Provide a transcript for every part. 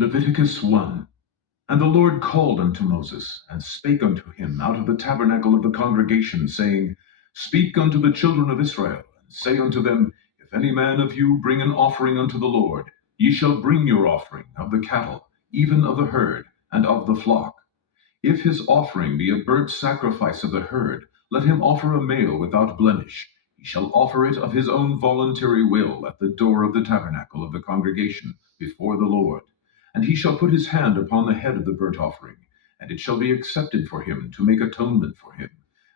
Leviticus 1. And the Lord called unto Moses, and spake unto him out of the tabernacle of the congregation, saying, Speak unto the children of Israel, and say unto them, If any man of you bring an offering unto the Lord, ye shall bring your offering of the cattle, even of the herd, and of the flock. If his offering be a burnt sacrifice of the herd, let him offer a male without blemish. He shall offer it of his own voluntary will at the door of the tabernacle of the congregation before the Lord. And he shall put his hand upon the head of the burnt offering, and it shall be accepted for him to make atonement for him.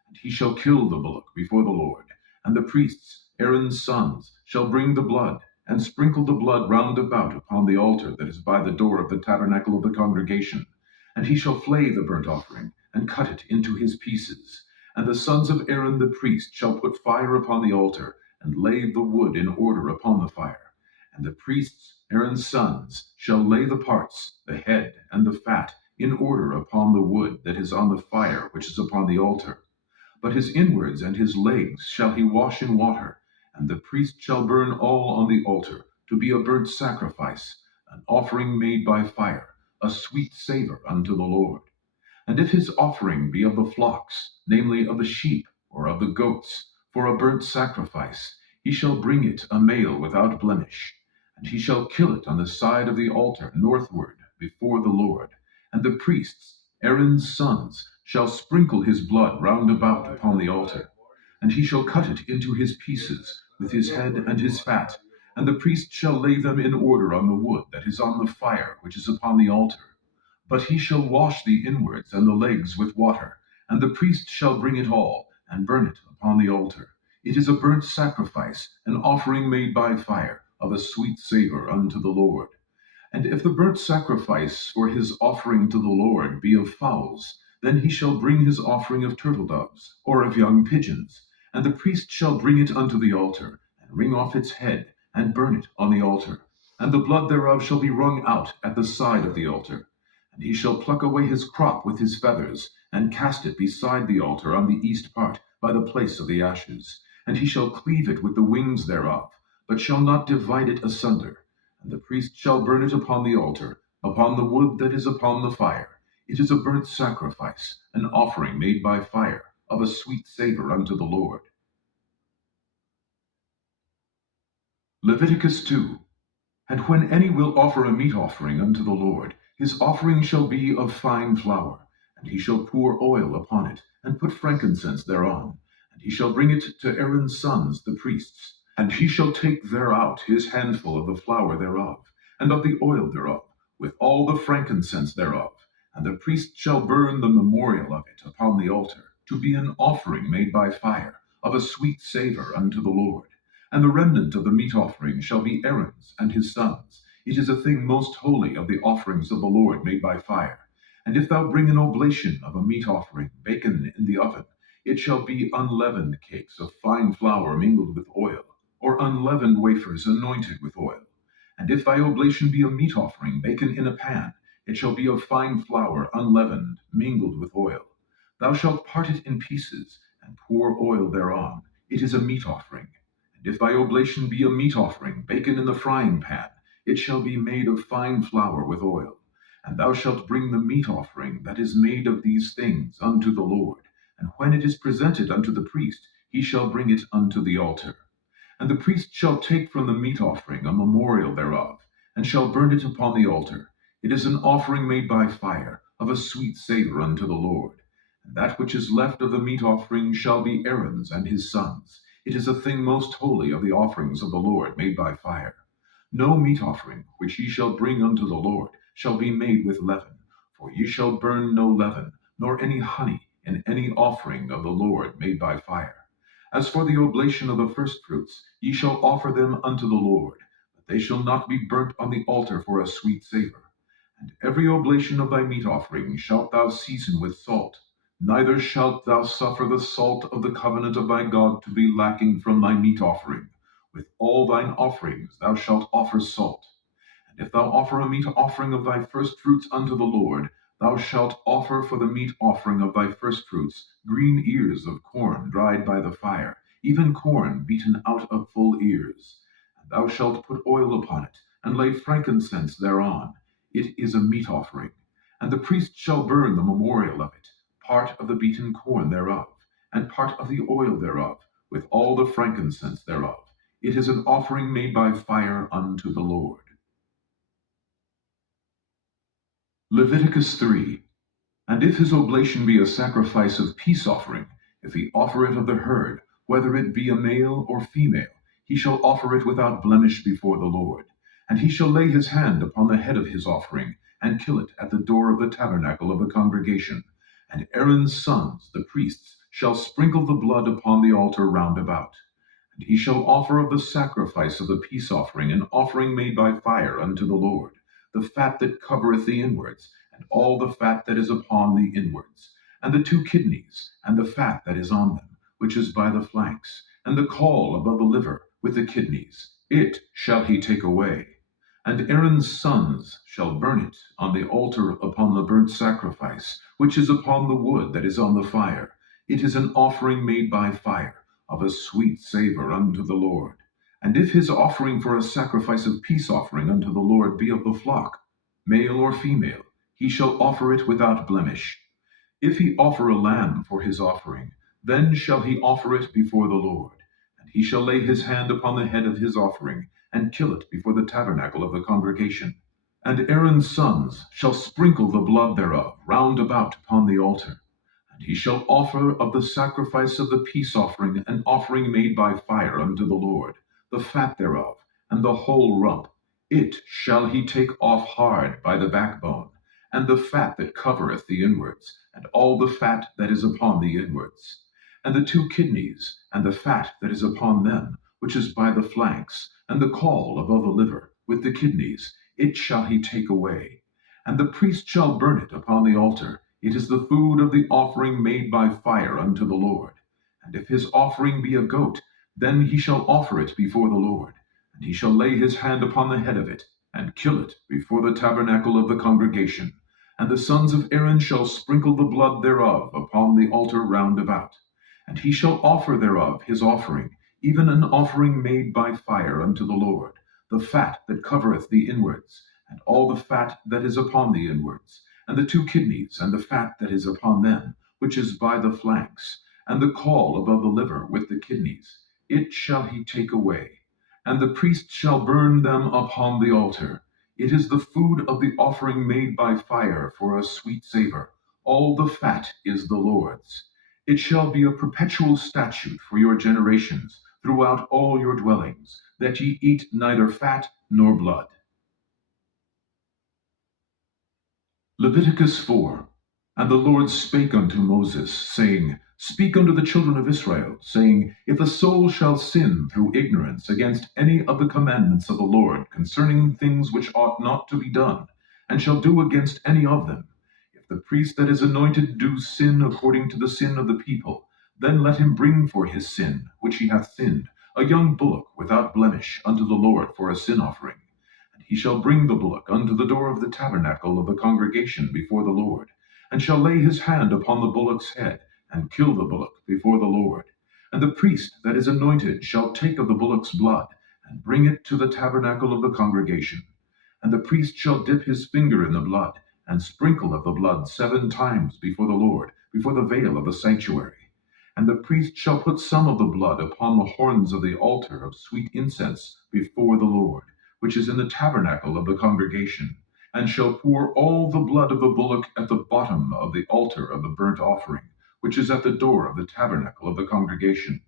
And he shall kill the bullock before the Lord. And the priests, Aaron's sons, shall bring the blood, and sprinkle the blood round about upon the altar that is by the door of the tabernacle of the congregation. And he shall flay the burnt offering, and cut it into his pieces. And the sons of Aaron the priest shall put fire upon the altar, and lay the wood in order upon the fire. And the priests, Aaron's sons, shall lay the parts, the head, and the fat, in order upon the wood that is on the fire which is upon the altar. But his inwards and his legs shall he wash in water, and the priest shall burn all on the altar, to be a burnt sacrifice, an offering made by fire, a sweet savor unto the Lord. And if his offering be of the flocks, namely of the sheep, or of the goats, for a burnt sacrifice, he shall bring it a male without blemish. And he shall kill it on the side of the altar northward before the Lord. And the priests, Aaron's sons, shall sprinkle his blood round about upon the altar. And he shall cut it into his pieces, with his head and his fat. And the priest shall lay them in order on the wood that is on the fire which is upon the altar. But he shall wash the inwards and the legs with water, and the priest shall bring it all, and burn it upon the altar. It is a burnt sacrifice, an offering made by fire, of a sweet savor unto the Lord. And if the burnt sacrifice for his offering to the Lord be of fowls, then he shall bring his offering of turtle doves, or of young pigeons. And the priest shall bring it unto the altar, and wring off its head, and burn it on the altar. And the blood thereof shall be wrung out at the side of the altar. And he shall pluck away his crop with his feathers, and cast it beside the altar on the east part, by the place of the ashes. And he shall cleave it with the wings thereof, but shall not divide it asunder. And the priest shall burn it upon the altar, upon the wood that is upon the fire. It is a burnt sacrifice, an offering made by fire, of a sweet savor unto the Lord. Leviticus 2. And when any will offer a meat offering unto the Lord, his offering shall be of fine flour, and he shall pour oil upon it, and put frankincense thereon. And he shall bring it to Aaron's sons the priests. And he shall take thereout his handful of the flour thereof, and of the oil thereof, with all the frankincense thereof. And the priest shall burn the memorial of it upon the altar, to be an offering made by fire, of a sweet savor unto the Lord. And the remnant of the meat offering shall be Aaron's and his sons. It is a thing most holy of the offerings of the Lord made by fire. And if thou bring an oblation of a meat offering baken in the oven, it shall be unleavened cakes of fine flour mingled with oil, or unleavened wafers anointed with oil. And if thy oblation be a meat offering baken in a pan, it shall be of fine flour unleavened, mingled with oil. Thou shalt part it in pieces, and pour oil thereon. It is a meat offering. And if thy oblation be a meat offering baken in the frying pan, it shall be made of fine flour with oil. And thou shalt bring the meat offering that is made of these things unto the Lord. And when it is presented unto the priest, he shall bring it unto the altar. And the priest shall take from the meat offering a memorial thereof, and shall burn it upon the altar. It is an offering made by fire, of a sweet savor unto the Lord. And that which is left of the meat offering shall be Aaron's and his sons. It is a thing most holy of the offerings of the Lord made by fire. No meat offering which ye shall bring unto the Lord shall be made with leaven, for ye shall burn no leaven, nor any honey in any offering of the Lord made by fire. As for the oblation of the firstfruits, ye shall offer them unto the Lord, but they shall not be burnt on the altar for a sweet savor. And every oblation of thy meat offering shalt thou season with salt, neither shalt thou suffer the salt of the covenant of thy God to be lacking from thy meat offering. With all thine offerings thou shalt offer salt. And if thou offer a meat offering of thy firstfruits unto the Lord, thou shalt offer for the meat offering of thy firstfruits green ears of corn dried by the fire, even corn beaten out of full ears. And thou shalt put oil upon it, and lay frankincense thereon. It is a meat offering. And the priest shall burn the memorial of it, part of the beaten corn thereof, and part of the oil thereof, with all the frankincense thereof. It is an offering made by fire unto the Lord. Leviticus 3. And if his oblation be a sacrifice of peace offering, if he offer it of the herd, whether it be a male or female, he shall offer it without blemish before the Lord. And he shall lay his hand upon the head of his offering, and kill it at the door of the tabernacle of the congregation. And Aaron's sons, the priests, shall sprinkle the blood upon the altar round about. And he shall offer of the sacrifice of the peace offering an offering made by fire unto the Lord, the fat that covereth the inwards, and all the fat that is upon the inwards, and the 2 kidneys, and the fat that is on them, which is by the flanks, and the caul above the liver, with the kidneys. It shall he take away. And Aaron's sons shall burn it on the altar upon the burnt sacrifice, which is upon the wood that is on the fire. It is an offering made by fire, of a sweet savor unto the Lord. And if his offering for a sacrifice of peace offering unto the Lord be of the flock, male or female, he shall offer it without blemish. If he offer a lamb for his offering, then shall he offer it before the Lord. And he shall lay his hand upon the head of his offering, and kill it before the tabernacle of the congregation. And Aaron's sons shall sprinkle the blood thereof round about upon the altar. And he shall offer of the sacrifice of the peace offering an offering made by fire unto the Lord, the fat thereof, and the whole rump. It shall he take off hard by the backbone, and the fat that covereth the inwards, and all the fat that is upon the inwards, and the 2 kidneys, and the fat that is upon them, which is by the flanks, and the caul above the liver, with the kidneys. It shall he take away. And the priest shall burn it upon the altar. It is the food of the offering made by fire unto the Lord. And if his offering be a goat, then he shall offer it before the Lord. And he shall lay his hand upon the head of it, and kill it before the tabernacle of the congregation. And the sons of Aaron shall sprinkle the blood thereof upon the altar round about. And he shall offer thereof his offering, even an offering made by fire unto the Lord, the fat that covereth the inwards, and all the fat that is upon the inwards, and the 2 kidneys, and the fat that is upon them, which is by the flanks, and the caul above the liver with the kidneys. It shall he take away. And the priest shall burn them upon the altar. It is the food of the offering made by fire for a sweet savor. All the fat is the Lord's. It shall be a perpetual statute for your generations throughout all your dwellings, that ye eat neither fat nor blood. Leviticus 4. And the Lord spake unto Moses, saying, Speak unto the children of Israel, saying, If a soul shall sin through ignorance against any of the commandments of the Lord concerning things which ought not to be done, and shall do against any of them, if the priest that is anointed do sin according to the sin of the people, then let him bring for his sin, which he hath sinned, a young bullock without blemish unto the Lord for a sin offering. And he shall bring the bullock unto the door of the tabernacle of the congregation before the Lord, and shall lay his hand upon the bullock's head, and kill the bullock before the Lord. And the priest that is anointed shall take of the bullock's blood, and bring it to the tabernacle of the congregation. And the priest shall dip his finger in the blood, and sprinkle of the blood 7 times before the Lord, before the veil of the sanctuary. And the priest shall put some of the blood upon the horns of the altar of sweet incense before the Lord, which is in the tabernacle of the congregation, and shall pour all the blood of the bullock at the bottom of the altar of the burnt offering, which is at the door of the tabernacle of the congregation.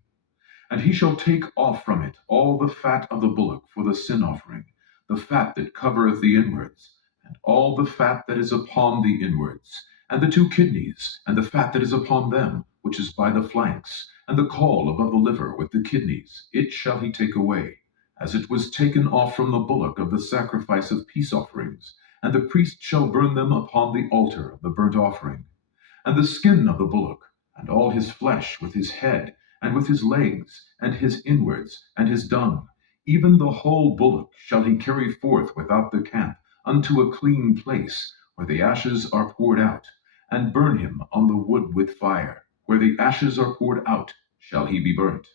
And he shall take off from it all the fat of the bullock for the sin offering, the fat that covereth the inwards, and all the fat that is upon the inwards, and the 2 kidneys, and the fat that is upon them, which is by the flanks, and the caul above the liver with the kidneys. It shall he take away, as it was taken off from the bullock of the sacrifice of peace offerings, and the priest shall burn them upon the altar of the burnt offering. And the skin of the bullock, and all his flesh with his head, and with his legs, and his inwards, and his dung, even the whole bullock shall he carry forth without the camp unto a clean place, where the ashes are poured out, and burn him on the wood with fire. Where the ashes are poured out shall he be burnt.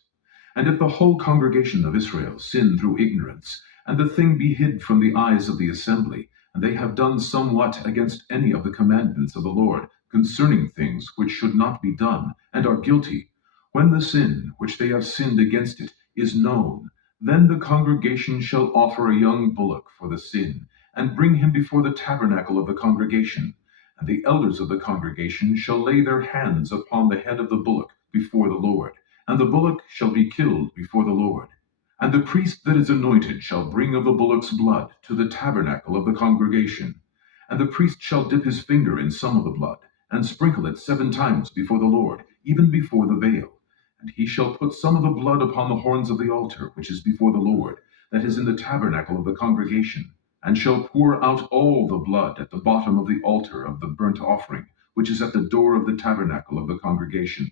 And if the whole congregation of Israel sin through ignorance, and the thing be hid from the eyes of the assembly, and they have done somewhat against any of the commandments of the Lord concerning things which should not be done, and are guilty, when the sin which they have sinned against it is known, then the congregation shall offer a young bullock for the sin, and bring him before the tabernacle of the congregation. And the elders of the congregation shall lay their hands upon the head of the bullock before the Lord, and the bullock shall be killed before the Lord. And the priest that is anointed shall bring of the bullock's blood to the tabernacle of the congregation. And the priest shall dip his finger in some of the blood, and sprinkle it 7 times before the Lord, even before the veil. And he shall put some of the blood upon the horns of the altar which is before the Lord, that is in the tabernacle of the congregation, and shall pour out all the blood at the bottom of the altar of the burnt offering, which is at the door of the tabernacle of the congregation.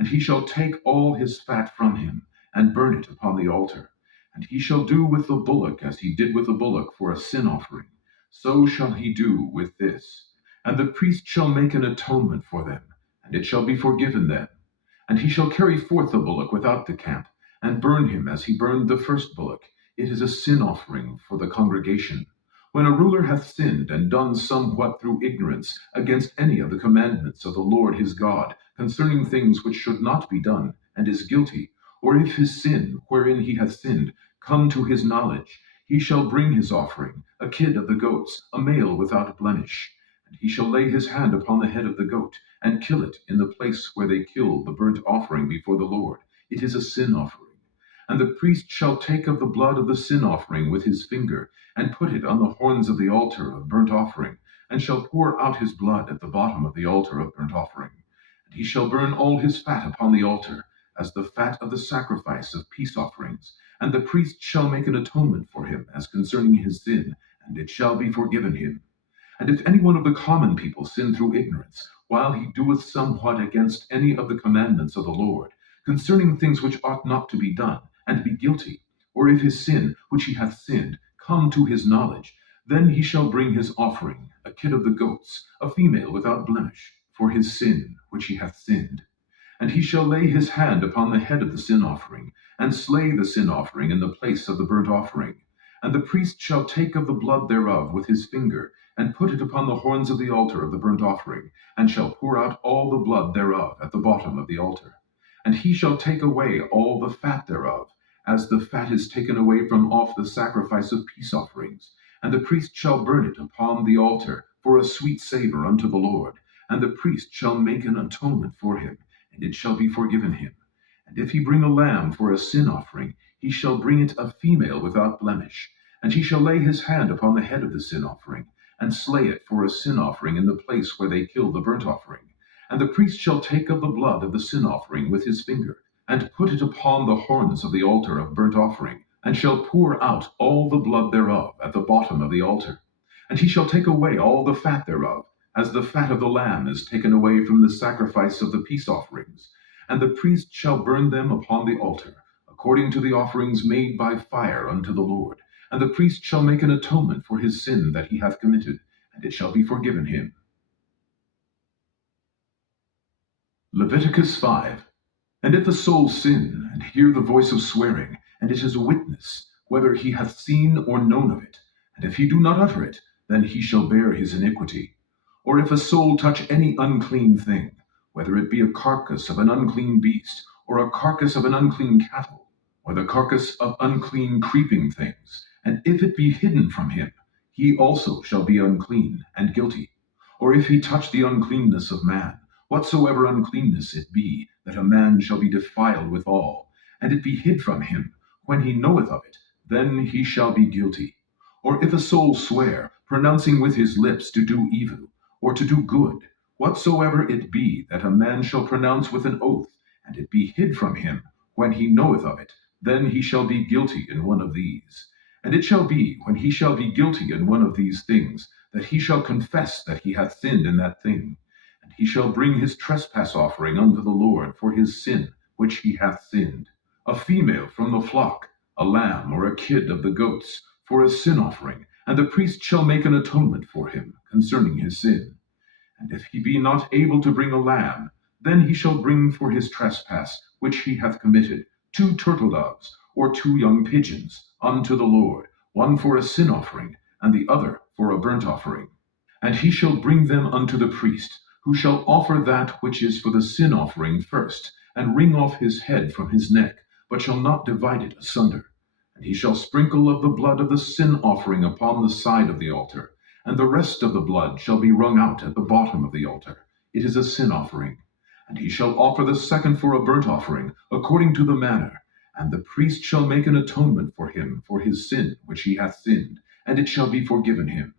And he shall take all his fat from him, and burn it upon the altar. And he shall do with the bullock as he did with the bullock for a sin offering, so shall he do with this. And the priest shall make an atonement for them, and it shall be forgiven them. And he shall carry forth the bullock without the camp, and burn him as he burned the first bullock. It is a sin offering for the congregation. When a ruler hath sinned and done somewhat through ignorance against any of the commandments of the Lord his God concerning things which should not be done, and is guilty, or if his sin, wherein he hath sinned, come to his knowledge, he shall bring his offering, a kid of the goats, a male without blemish. And he shall lay his hand upon the head of the goat, and kill it in the place where they kill the burnt offering before the Lord. It is a sin offering. And the priest shall take of the blood of the sin offering with his finger, and put it on the horns of the altar of burnt offering, and shall pour out his blood at the bottom of the altar of burnt offering. And he shall burn all his fat upon the altar, as the fat of the sacrifice of peace offerings. And the priest shall make an atonement for him as concerning his sin, and it shall be forgiven him. And if any one of the common people sin through ignorance, while he doeth somewhat against any of the commandments of the Lord, concerning things which ought not to be done, and be guilty, or if his sin, which he hath sinned, come to his knowledge, then he shall bring his offering, a kid of the goats, a female without blemish, for his sin, which he hath sinned. And he shall lay his hand upon the head of the sin offering, and slay the sin offering in the place of the burnt offering. And the priest shall take of the blood thereof with his finger, and put it upon the horns of the altar of the burnt offering, and shall pour out all the blood thereof at the bottom of the altar. And he shall take away all the fat thereof, as the fat is taken away from off the sacrifice of peace offerings. And the priest shall burn it upon the altar for a sweet savor unto the Lord. And the priest shall make an atonement for him, and it shall be forgiven him. And if he bring a lamb for a sin offering, he shall bring it a female without blemish. And he shall lay his hand upon the head of the sin offering, and slay it for a sin offering in the place where they kill the burnt offering. And the priest shall take of the blood of the sin offering with his finger, and put it upon the horns of the altar of burnt offering, and shall pour out all the blood thereof at the bottom of the altar. And he shall take away all the fat thereof, as the fat of the lamb is taken away from the sacrifice of the peace offerings. And the priest shall burn them upon the altar, according to the offerings made by fire unto the Lord. And the priest shall make an atonement for his sin that he hath committed, and it shall be forgiven him. Leviticus 5. And if a soul sin, and hear the voice of swearing, and it is a witness, whether he hath seen or known of it, and if he do not utter it, then he shall bear his iniquity. Or if a soul touch any unclean thing, whether it be a carcass of an unclean beast, or a carcass of an unclean cattle, or the carcass of unclean creeping things, and if it be hidden from him, he also shall be unclean and guilty. Or if he touch the uncleanness of man, whatsoever uncleanness it be, that a man shall be defiled withal, and it be hid from him, when he knoweth of it, then he shall be guilty. Or if a soul swear, pronouncing with his lips to do evil, or to do good, whatsoever it be that a man shall pronounce with an oath, and it be hid from him, when he knoweth of it, then he shall be guilty in one of these. And it shall be, when he shall be guilty in one of these things, that he shall confess that he hath sinned in that thing. And he shall bring his trespass offering unto the Lord for his sin which he hath sinned, a female from the flock, a lamb or a kid of the goats, for a sin offering, and the priest shall make an atonement for him concerning his sin. And if he be not able to bring a lamb, then he shall bring for his trespass which he hath committed 2 turtle doves, or 2 young pigeons, unto the Lord, one for a sin offering, and the other for a burnt offering. And he shall bring them unto the priest, who shall offer that which is for the sin offering first, and wring off his head from his neck, but shall not divide it asunder. And he shall sprinkle of the blood of the sin offering upon the side of the altar, and the rest of the blood shall be wrung out at the bottom of the altar. It is a sin offering. And he shall offer the second for a burnt offering, according to the manner. And the priest shall make an atonement for him for his sin which he hath sinned, and it shall be forgiven him.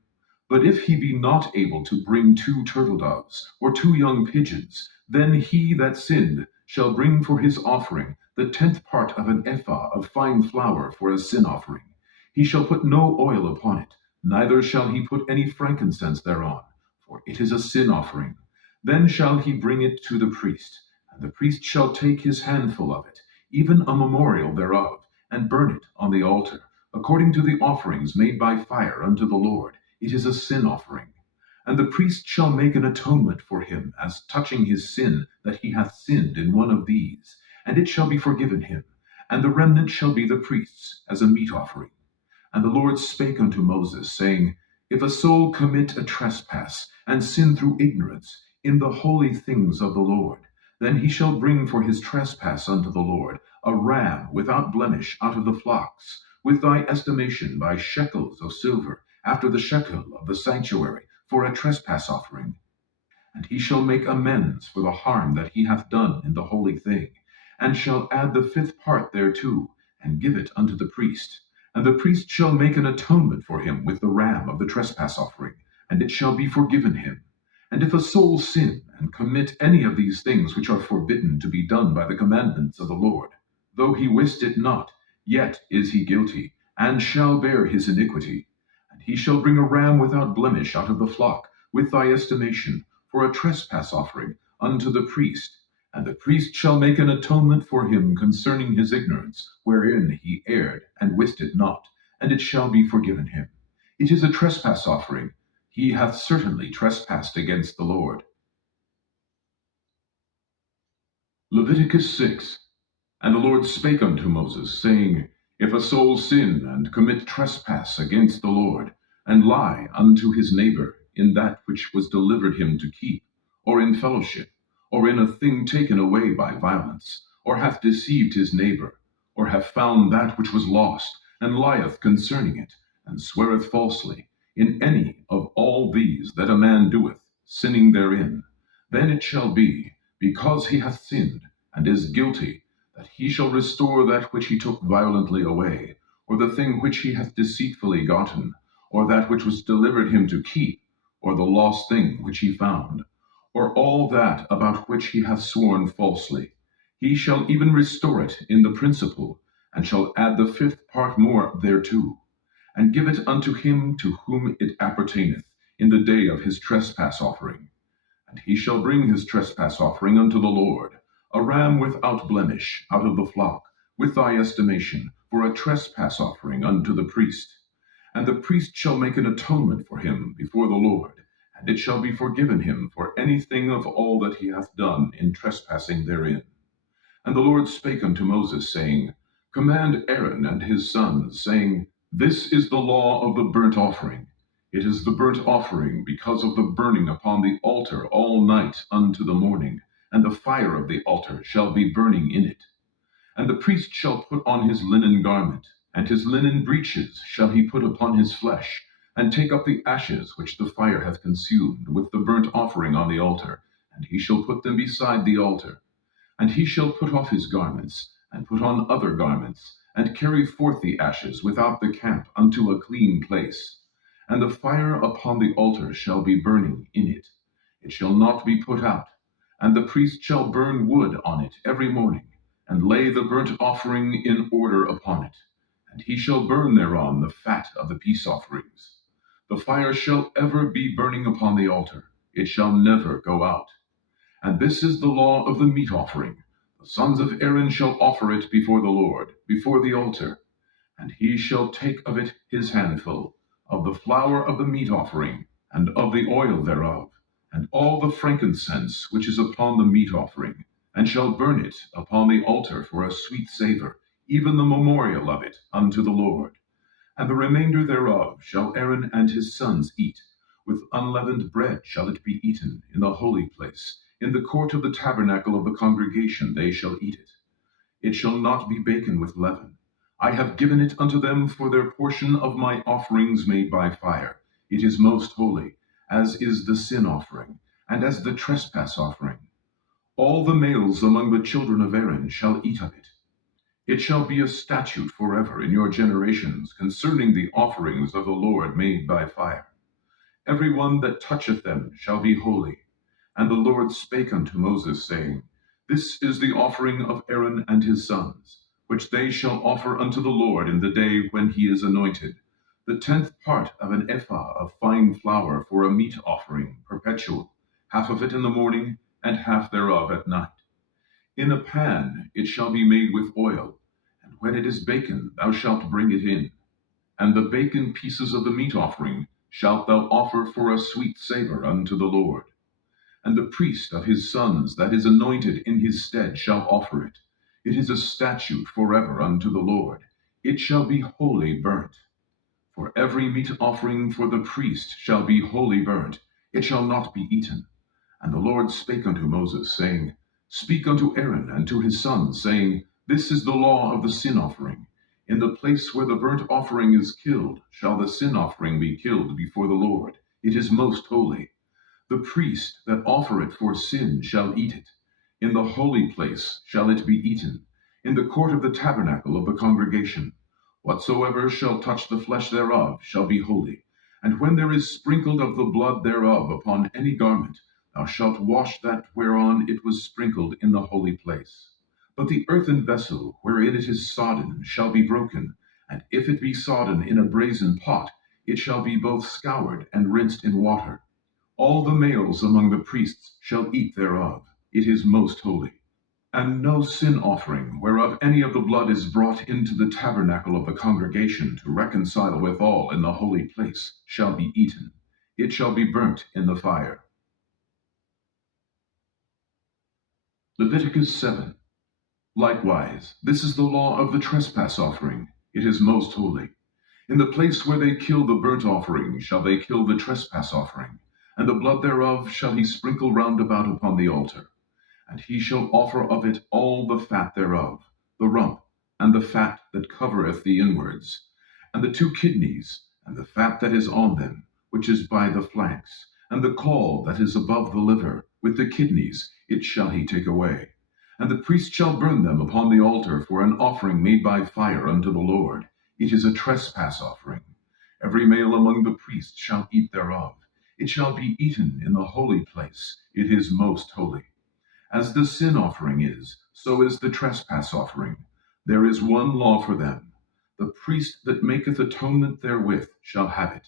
But if he be not able to bring 2 turtle doves, or 2 young pigeons, then he that sinned shall bring for his offering the 10th part of an ephah of fine flour for a sin offering. He shall put no oil upon it, neither shall he put any frankincense thereon, for it is a sin offering. Then shall he bring it to the priest, and the priest shall take his handful of it, even a memorial thereof, and burn it on the altar, according to the offerings made by fire unto the Lord. It is a sin offering. And the priest shall make an atonement for him as touching his sin that he hath sinned in one of these, and it shall be forgiven him, and the remnant shall be the priest's as a meat offering. And the Lord spake unto Moses, saying, If a soul commit a trespass, and sin through ignorance, in the holy things of the Lord, then he shall bring for his trespass unto the Lord a ram without blemish out of the flocks, with thy estimation by shekels of silver, after the shekel of the sanctuary, for a trespass offering. And he shall make amends for the harm that he hath done in the holy thing, and shall add the 5th part thereto, and give it unto the priest. And the priest shall make an atonement for him with the ram of the trespass offering, and it shall be forgiven him. And if a soul sin, and commit any of these things which are forbidden to be done by the commandments of the Lord, though he wist it not, yet is he guilty, and shall bear his iniquity. And he shall bring a ram without blemish out of the flock, with thy estimation, for a trespass offering, unto the priest. And the priest shall make an atonement for him concerning his ignorance, wherein he erred, and wist it not, and it shall be forgiven him. It is a trespass offering. He hath certainly trespassed against the Lord. Leviticus 6. And the Lord spake unto Moses, saying, If a soul sin, and commit trespass against the Lord, and lie unto his neighbor in that which was delivered him to keep, or in fellowship, or in a thing taken away by violence, or hath deceived his neighbor, or hath found that which was lost, and lieth concerning it, and sweareth falsely, in any of all these that a man doeth, sinning therein, then it shall be, because he hath sinned, and is guilty, that he shall restore that which he took violently away, or the thing which he hath deceitfully gotten, or that which was delivered him to keep, or the lost thing which he found, or all that about which he hath sworn falsely. He shall even restore it in the principal, and shall add the 5th part more thereto, and give it unto him to whom it appertaineth in the day of his trespass offering. And he shall bring his trespass offering unto the Lord, a ram without blemish out of the flock, with thy estimation, for a trespass offering unto the priest. And the priest shall make an atonement for him before the Lord, and it shall be forgiven him for anything of all that he hath done in trespassing therein. And the Lord spake unto Moses, saying, Command Aaron and his sons, saying, This is the law of the burnt offering. It is the burnt offering because of the burning upon the altar all night unto the morning, and the fire of the altar shall be burning in it. And the priest shall put on his linen garment, and his linen breeches shall he put upon his flesh, and take up the ashes which the fire hath consumed with the burnt offering on the altar, and he shall put them beside the altar. And he shall put off his garments, and put on other garments, and carry forth the ashes without the camp unto a clean place. And the fire upon the altar shall be burning in it. It shall not be put out. And the priest shall burn wood on it every morning, and lay the burnt offering in order upon it. And he shall burn thereon the fat of the peace offerings. The fire shall ever be burning upon the altar. It shall never go out. And this is the law of the meat offering. The sons of Aaron shall offer it before the Lord, before the altar. And he shall take of it his handful, of the flour of the meat offering, and of the oil thereof, and all the frankincense which is upon the meat offering, and shall burn it upon the altar for a sweet savour, even the memorial of it unto the Lord. And the remainder thereof shall Aaron and his sons eat. With unleavened bread shall it be eaten in the holy place. In the court of the tabernacle of the congregation they shall eat it. It shall not be baken with leaven. I have given it unto them for their portion of my offerings made by fire. It is most holy, as is the sin offering, and as the trespass offering. All the males among the children of Aaron shall eat of it. It shall be a statute forever in your generations concerning the offerings of the Lord made by fire. Every one that toucheth them shall be holy. And the Lord spake unto Moses, saying, This is the offering of Aaron and his sons, which they shall offer unto the Lord in the day when he is anointed, the 10th part of an ephah of fine flour for a meat offering perpetual, half of it in the morning, and half thereof at night. In a pan it shall be made with oil, and when it is baken thou shalt bring it in. And the baken pieces of the meat offering shalt thou offer for a sweet savor unto the Lord. And the priest of his sons that is anointed in his stead shall offer it. It is a statute forever unto the Lord. It shall be wholly burnt. For every meat offering for the priest shall be wholly burnt. It shall not be eaten. And the Lord spake unto Moses, saying, Speak unto Aaron and to his sons, saying, This is the law of the sin offering. In the place where the burnt offering is killed shall the sin offering be killed before the Lord. It is most holy. The priest that offer it for sin shall eat it. In the holy place shall it be eaten, in the court of the tabernacle of the congregation. Whatsoever shall touch the flesh thereof shall be holy. And when there is sprinkled of the blood thereof upon any garment, thou shalt wash that whereon it was sprinkled in the holy place. But the earthen vessel wherein it is sodden shall be broken, and if it be sodden in a brazen pot, it shall be both scoured and rinsed in water. All the males among the priests shall eat thereof. It is most holy. And no sin offering, whereof any of the blood is brought into the tabernacle of the congregation to reconcile withal in the holy place, shall be eaten. It shall be burnt in the fire. Leviticus 7. Likewise, this is the law of the trespass offering. It is most holy. In the place where they kill the burnt offering shall they kill the trespass offering, and the blood thereof shall he sprinkle round about upon the altar. And he shall offer of it all the fat thereof, the rump, and the fat that covereth the inwards, and the 2 kidneys, and the fat that is on them, which is by the flanks, and the caul that is above the liver, with the kidneys, it shall he take away. And the priest shall burn them upon the altar for an offering made by fire unto the Lord. It is a trespass offering. Every male among the priests shall eat thereof. It shall be eaten in the holy place. It is most holy. As the sin offering is, so is the trespass offering. There is one law for them. The priest that maketh atonement therewith shall have it.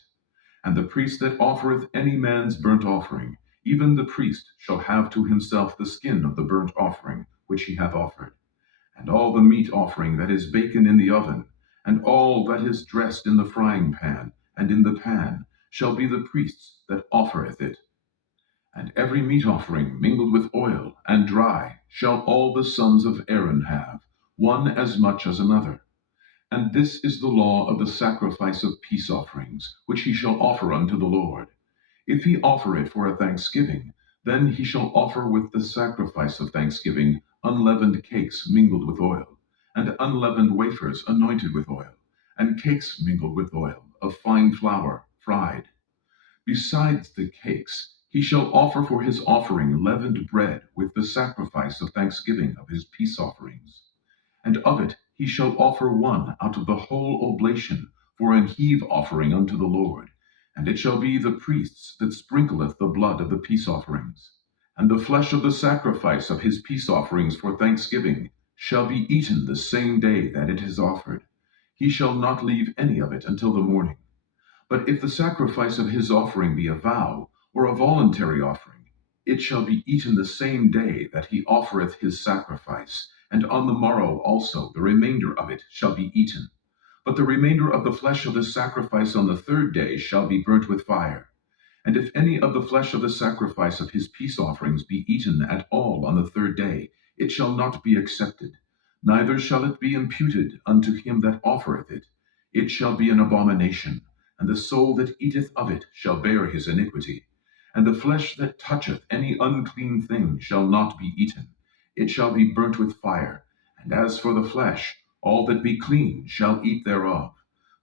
And the priest that offereth any man's burnt offering, even the priest shall have to himself the skin of the burnt offering which he hath offered. And all the meat offering that is baken in the oven, and all that is dressed in the frying pan and in the pan, shall be the priest's that offereth it. And every meat offering mingled with oil and dry shall all the sons of Aaron have, one as much as another. And this is the law of the sacrifice of peace offerings, which he shall offer unto the Lord. If he offer it for a thanksgiving, then he shall offer with the sacrifice of thanksgiving unleavened cakes mingled with oil, and unleavened wafers anointed with oil, and cakes mingled with oil of fine flour fried. Besides the cakes, he shall offer for his offering leavened bread with the sacrifice of thanksgiving of his peace offerings. And of it he shall offer one out of the whole oblation for an heave offering unto the Lord. And it shall be the priest's that sprinkleth the blood of the peace offerings. And the flesh of the sacrifice of his peace offerings for thanksgiving shall be eaten the same day that it is offered. He shall not leave any of it until the morning. But if the sacrifice of his offering be a vow, or a voluntary offering, it shall be eaten the same day that he offereth his sacrifice, and on the morrow also the remainder of it shall be eaten. But the remainder of the flesh of the sacrifice on the 3rd day shall be burnt with fire. And if any of the flesh of the sacrifice of his peace offerings be eaten at all on the 3rd day, it shall not be accepted, neither shall it be imputed unto him that offereth it. it shall be an abomination, and the soul that eateth of it shall bear his iniquity. And the flesh that toucheth any unclean thing shall not be eaten, it shall be burnt with fire. And as for the flesh, all that be clean shall eat thereof.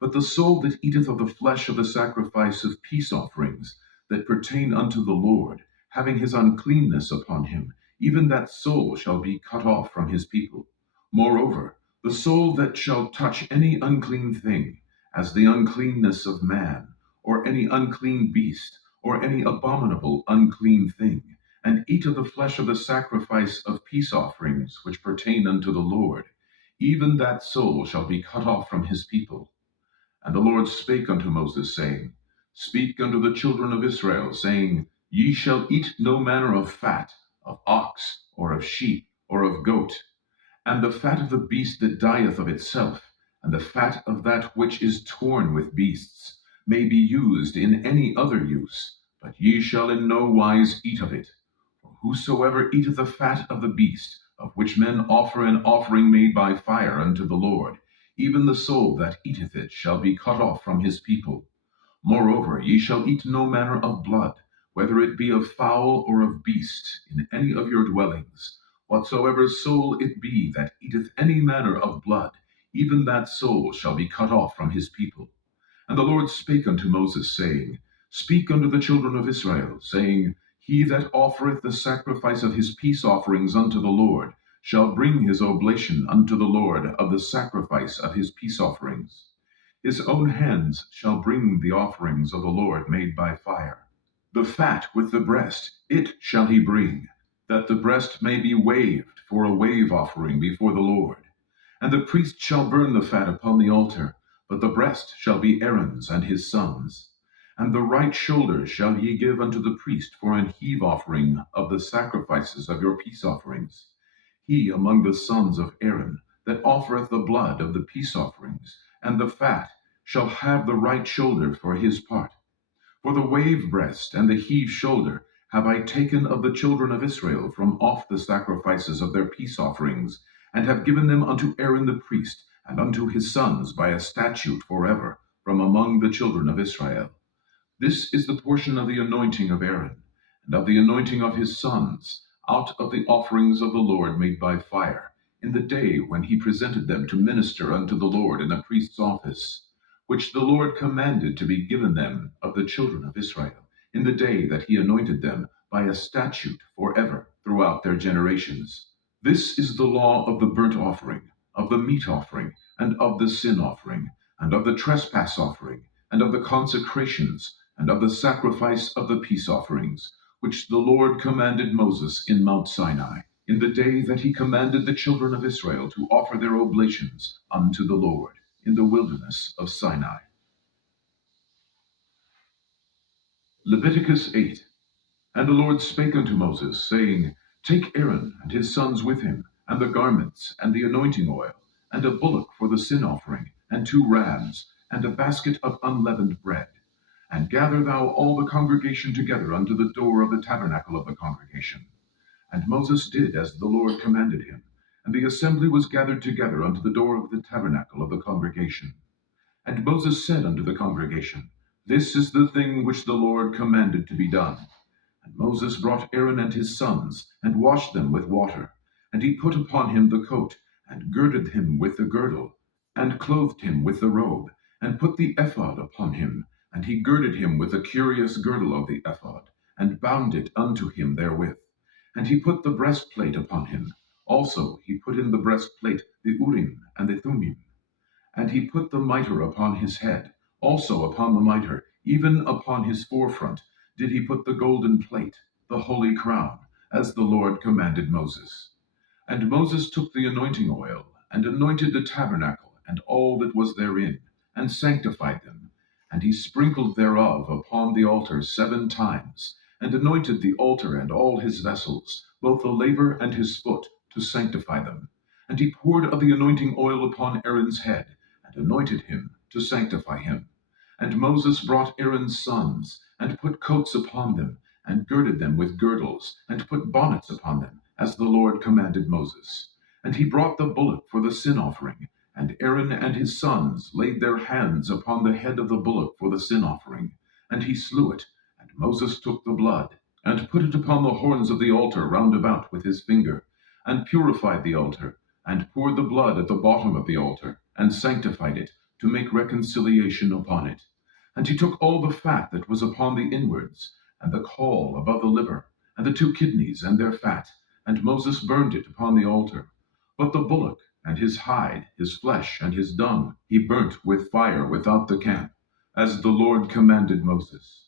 But the soul that eateth of the flesh of the sacrifice of peace offerings that pertain unto the Lord, having his uncleanness upon him, even that soul shall be cut off from his people. Moreover, the soul that shall touch any unclean thing, as the uncleanness of man, or any unclean beast, or any abominable unclean thing, and eat of the flesh of the sacrifice of peace offerings which pertain unto the Lord, even that soul shall be cut off from his people. And the Lord spake unto Moses, saying, Speak unto the children of Israel, saying, Ye shall eat no manner of fat, of ox, or of sheep, or of goat, and the fat of the beast that dieth of itself, and the fat of that which is torn with beasts, may be used in any other use, but ye shall in no wise eat of it. For whosoever eateth the fat of the beast, of which men offer an offering made by fire unto the Lord, even the soul that eateth it shall be cut off from his people. Moreover, ye shall eat no manner of blood, whether it be of fowl or of beast, in any of your dwellings. Whatsoever soul it be that eateth any manner of blood, even that soul shall be cut off from his people. And the Lord spake unto Moses, saying, Speak unto the children of Israel, saying, He that offereth the sacrifice of his peace offerings unto the Lord shall bring his oblation unto the Lord of the sacrifice of his peace offerings. His own hands shall bring the offerings of the Lord made by fire. The fat with the breast, it shall he bring, that the breast may be waved for a wave offering before the Lord. And the priest shall burn the fat upon the altar, but the breast shall be Aaron's and his sons'. And the right shoulder shall ye give unto the priest for an heave offering of the sacrifices of your peace offerings. He among the sons of Aaron that offereth the blood of the peace offerings, and the fat, shall have the right shoulder for his part. For the wave breast and the heave shoulder have I taken of the children of Israel from off the sacrifices of their peace offerings, and have given them unto Aaron the priest, and unto his sons by a statute forever, from among the children of Israel. This is the portion of the anointing of Aaron, and of the anointing of his sons, out of the offerings of the Lord made by fire, in the day when he presented them to minister unto the Lord in the priest's office, which the Lord commanded to be given them of the children of Israel, in the day that he anointed them by a statute forever throughout their generations. This is the law of the burnt offering, of the meat offering, and of the sin offering, and of the trespass offering, and of the consecrations, and of the sacrifice of the peace offerings, which the Lord commanded Moses in Mount Sinai, in the day that he commanded the children of Israel to offer their oblations unto the Lord in the wilderness of Sinai. Leviticus 8. And the Lord spake unto Moses, saying, Take Aaron and his sons with him, and the garments, and the anointing oil, and a bullock for the sin offering, and 2 rams, and a basket of unleavened bread. And gather thou all the congregation together unto the door of the tabernacle of the congregation. And Moses did as the Lord commanded him, and the assembly was gathered together unto the door of the tabernacle of the congregation. And Moses said unto the congregation, This is the thing which the Lord commanded to be done. And Moses brought Aaron and his sons, and washed them with water. And he put upon him the coat, and girded him with the girdle, and clothed him with the robe, and put the ephod upon him. And he girded him with the curious girdle of the ephod, and bound it unto him therewith. And he put the breastplate upon him. Also he put in the breastplate the Urim and the Thummim. And he put the mitre upon his head. Also upon the mitre, even upon his forefront, did he put the golden plate, the holy crown, as the Lord commanded Moses. And Moses took the anointing oil, and anointed the tabernacle, and all that was therein, and sanctified them. And he sprinkled thereof upon the altar 7 times, and anointed the altar and all his vessels, both the laver and his foot, to sanctify them. And he poured of the anointing oil upon Aaron's head, and anointed him to sanctify him. And Moses brought Aaron's sons, and put coats upon them, and girded them with girdles, and put bonnets upon them, as the Lord commanded Moses. And he brought the bullock for the sin offering, And Aaron and his sons laid their hands upon the head of the bullock for the sin offering, and he slew it. And Moses took the blood, and put it upon the horns of the altar round about with his finger, and purified the altar, and poured the blood at the bottom of the altar, and sanctified it, to make reconciliation upon it. And he took all the fat that was upon the inwards, and the caul above the liver, and the two kidneys and their fat, and Moses burned it upon the altar. But the bullock, and his hide, his flesh, and his dung, he burnt with fire without the camp, as the Lord commanded Moses.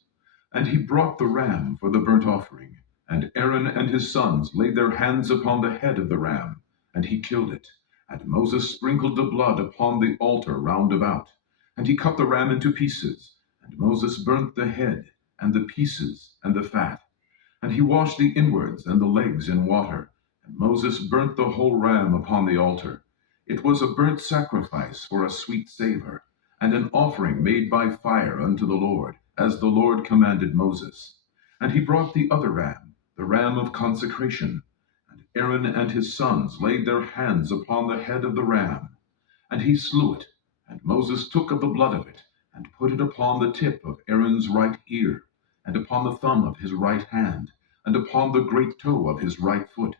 And he brought the ram for the burnt offering, and Aaron and his sons laid their hands upon the head of the ram, and he killed it. And Moses sprinkled the blood upon the altar round about. And he cut the ram into pieces, and Moses burnt the head, and the pieces, and the fat. And he washed the inwards and the legs in water, and Moses burnt the whole ram upon the altar. It was a burnt sacrifice for a sweet savor, and an offering made by fire unto the Lord, as the Lord commanded Moses. And he brought the other ram, the ram of consecration. And Aaron and his sons laid their hands upon the head of the ram, and he slew it. And Moses took of the blood of it, and put it upon the tip of Aaron's right ear, and upon the thumb of his right hand, and upon the great toe of his right foot.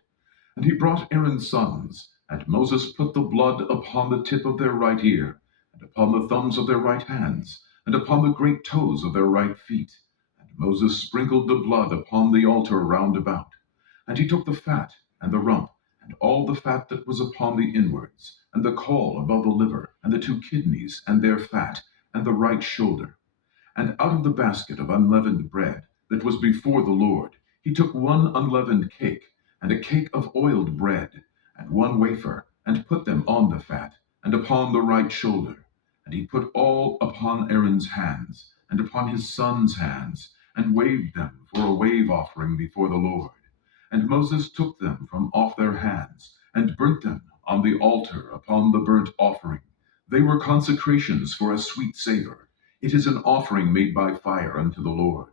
And he brought Aaron's sons, and Moses put the blood upon the tip of their right ear, and upon the thumbs of their right hands, and upon the great toes of their right feet. And Moses sprinkled the blood upon the altar round about. And he took the fat, and the rump, and all the fat that was upon the inwards, and the caul above the liver, and the two kidneys, and their fat, and the right shoulder. And out of the basket of unleavened bread that was before the Lord, he took one unleavened cake, and a cake of oiled bread, and one wafer, and put them on the fat, and upon the right shoulder. And he put all upon Aaron's hands, and upon his sons' hands, and waved them for a wave offering before the Lord. And Moses took them from off their hands, and burnt them on the altar upon the burnt offering. They were consecrations for a sweet savor. It is an offering made by fire unto the Lord.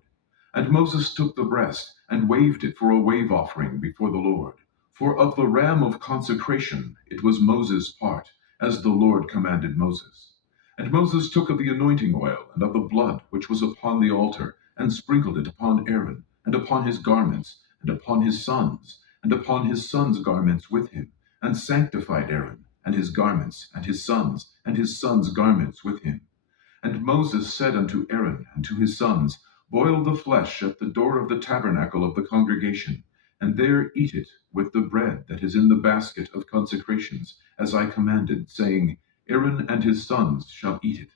And Moses took the breast, and waved it for a wave offering before the Lord. For of the ram of consecration it was Moses' part, as the Lord commanded Moses. And Moses took of the anointing oil, and of the blood which was upon the altar, and sprinkled it upon Aaron, and upon his garments, and upon his sons, and upon his sons' garments with him, and sanctified Aaron, and his garments, and his sons' garments with him. And Moses said unto Aaron and to his sons, Boil the flesh at the door of the tabernacle of the congregation, and there eat it with the bread that is in the basket of consecrations, as I commanded, saying, Aaron and his sons shall eat it.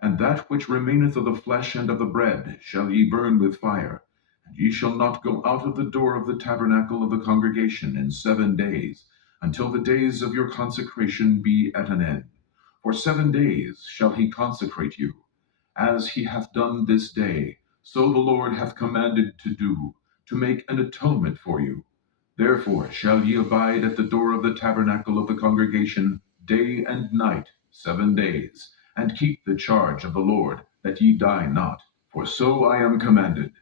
And that which remaineth of the flesh and of the bread shall ye burn with fire. And ye shall not go out of the door of the tabernacle of the congregation in 7 days, until the days of your consecration be at an end. For 7 days shall he consecrate you, as he hath done this day, so the Lord hath commanded to do, to make an atonement for you. Therefore shall ye abide at the door of the tabernacle of the congregation day and night 7 days, and keep the charge of the Lord, that ye die not. For so I am commanded.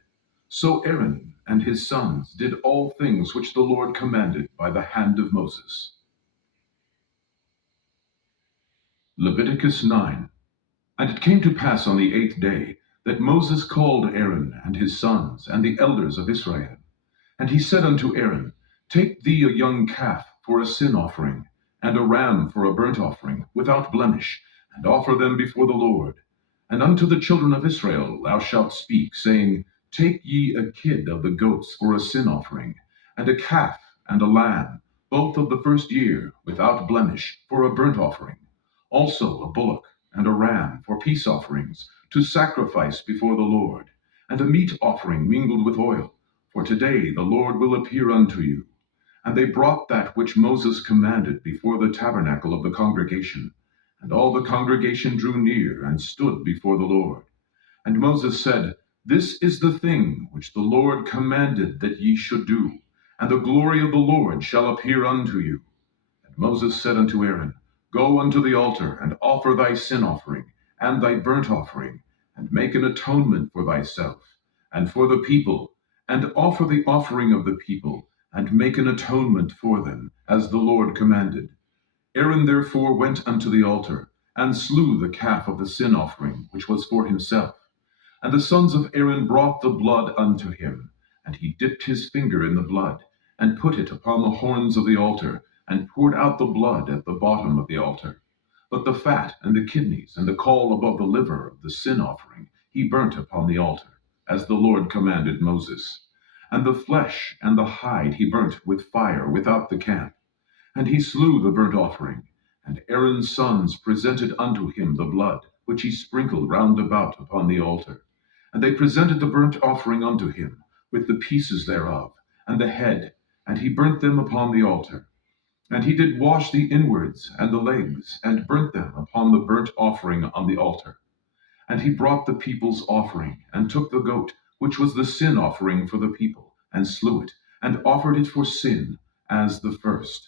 So Aaron and his sons did all things which the Lord commanded by the hand of Moses. Leviticus 9. And it came to pass on the 8th day, that Moses called Aaron and his sons, and the elders of Israel. And he said unto Aaron, Take thee a young calf for a sin offering, and a ram for a burnt offering, without blemish, and offer them before the Lord. And unto the children of Israel thou shalt speak, saying, Take ye a kid of the goats for a sin offering, and a calf and a lamb, both of the first year, without blemish, for a burnt offering. Also a bullock and a ram for peace offerings, to sacrifice before the Lord, and a meat offering mingled with oil. For today the Lord will appear unto you. And they brought that which Moses commanded before the tabernacle of the congregation. And all the congregation drew near and stood before the Lord. And Moses said, This is the thing which the Lord commanded that ye should do, and the glory of the Lord shall appear unto you. And Moses said unto Aaron, Go unto the altar, and offer thy sin offering, and thy burnt offering, and make an atonement for thyself, and for the people, and offer the offering of the people, and make an atonement for them, as the Lord commanded. Aaron therefore went unto the altar, and slew the calf of the sin offering, which was for himself. And the sons of Aaron brought the blood unto him, and he dipped his finger in the blood, and put it upon the horns of the altar, and poured out the blood at the bottom of the altar. But the fat and the kidneys and the caul above the liver of the sin offering he burnt upon the altar, as the Lord commanded Moses. And the flesh and the hide he burnt with fire without the camp. And he slew the burnt offering, and Aaron's sons presented unto him the blood, which he sprinkled round about upon the altar. And they presented the burnt offering unto him, with the pieces thereof, and the head, and he burnt them upon the altar. And he did wash the inwards and the legs, and burnt them upon the burnt offering on the altar. And he brought the people's offering, and took the goat, which was the sin offering for the people, and slew it, and offered it for sin, as the first.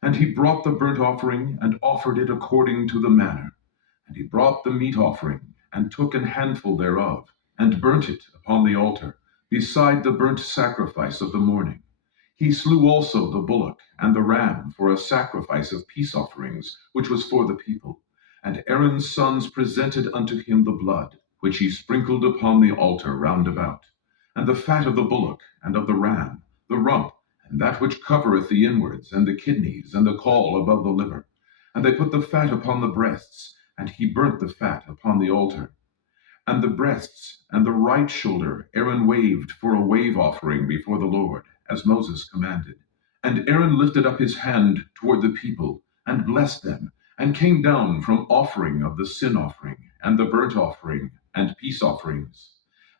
And he brought the burnt offering, and offered it according to the manner. And he brought the meat offering, and took an handful thereof, and burnt it upon the altar, beside the burnt sacrifice of the morning. He slew also the bullock and the ram for a sacrifice of peace offerings, which was for the people. And Aaron's sons presented unto him the blood, which he sprinkled upon the altar round about, and the fat of the bullock and of the ram, the rump, and that which covereth the inwards, and the kidneys, and the caul above the liver. And they put the fat upon the breasts, and he burnt the fat upon the altar. And the breasts and the right shoulder Aaron waved for a wave offering before the Lord, as Moses commanded. And Aaron lifted up his hand toward the people, and blessed them, and came down from offering of the sin offering, and the burnt offering, and peace offerings.